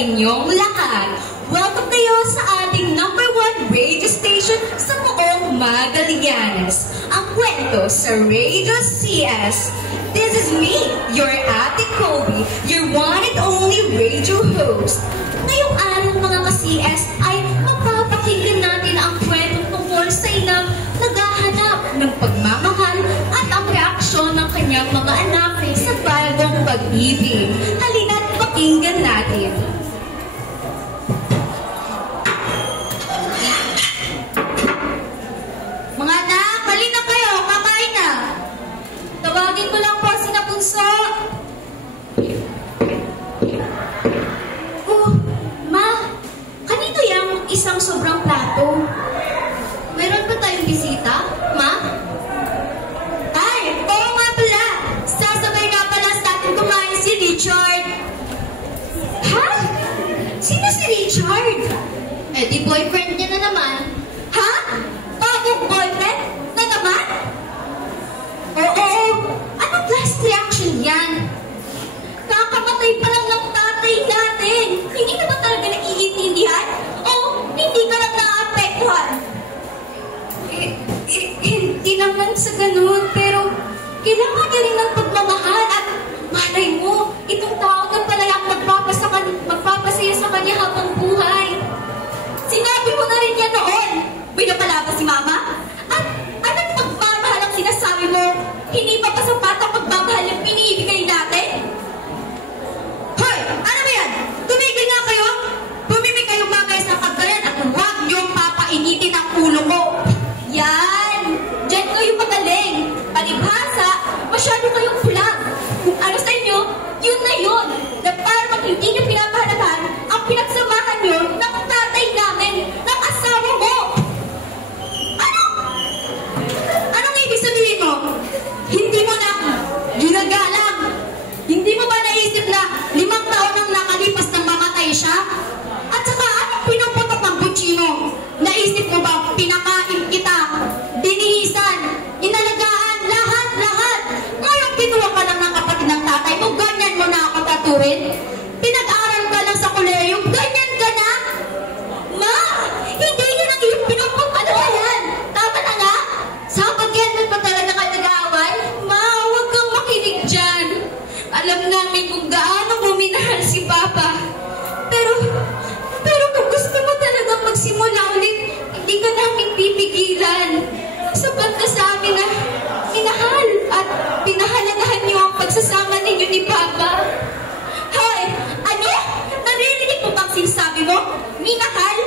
inyong lahat. Welcome kayo sa ating #1 radio station sa buong Magallanes. Ang kwento sa Radio CS. This is me, your Ate Kobe, your one and only radio host. Ngayong araw mga ka-CS ay mapapakinggan natin ang kwento tungkol sa inang naghahanap ng pagmamahal at ang reaksyon ng kanyang mga anak sa bagong pag-ibig. Halina't pakinggan natin. Mga anak, halina kayo, kakain na. Tawagin ko lang po si Napunso. Oh, Ma, kanito yung isang sobrang plato? Meron ba tayong bisita, Ma? Ay, oo nga pala. Sasabay nga pala sa atin kumain si Richard. Ha? Sino si Richard? Eh di boyfriend niya na naman. Ha? Bagong boyfriend? Na naman? Oo. Anong last reaction yan? Kakamatay pa lang ng tatay natin. Hindi ka ba talaga naiintindihan? O hindi ka lang naapektuhan? Hindi naman sa ganun, pero kailangan niya rin ng pagmamahal at malay mo, itong tao na pala yung magpapasaya sa kanya habang buhay. Sinabi mo na rin yan noon. Binapala ba si Mama? At anong pagmamahal ang sinasabi mo? Hindi pa ba sapat ang pagmamahal yung pinibigay natin? Hoy! Ano ba yan? Tumigil nga kayo! Bumimik kayo bagay sa kagayan at huwag niyong papainitin ang ulo ko. Yan! Diyan kayo magaling. Palibhasa, masyado kayong pulang. Kung ano sa inyo, yun na yun. Na parang hindi niyo pinapahalagan ang pinagsamahan niyo ng tatay namin, ng asawa mo. Ano? Anong ibig sabihin mo? Hindi mo na ginagalang. Hindi mo ba naisip na 5 taon nang nakalipas nang mamatay siya? At saka anong pinuputok ng butsino? Naisip mo ba pinakain kita, dinihisan, inalagaan, lahat? Ngayon kinuha ka lang ng kapatid ng tatay mo, ganyan mo na ako taturin? Pinag-aaral ka lang sa kolehiyo, ganyan ka na? Ma, hindi yan ang iyong pinuputok. Ano ba yan? Tama na nga? Sa pagyan pa talaga kayo nag-aaway? Ma, huwag kang makinig dyan. Alam namin kung gaano mo minahal si Papa. Pero kung gusto mo talagang magsimula ulit, hindi ka namin pipigilan. Sapat na sa amin na minahal at pinahalagahan niyo ang pagsasama ninyo ni Papa. Hoy! Ano? Naririnig mo bang sinasabi mo? Minahal?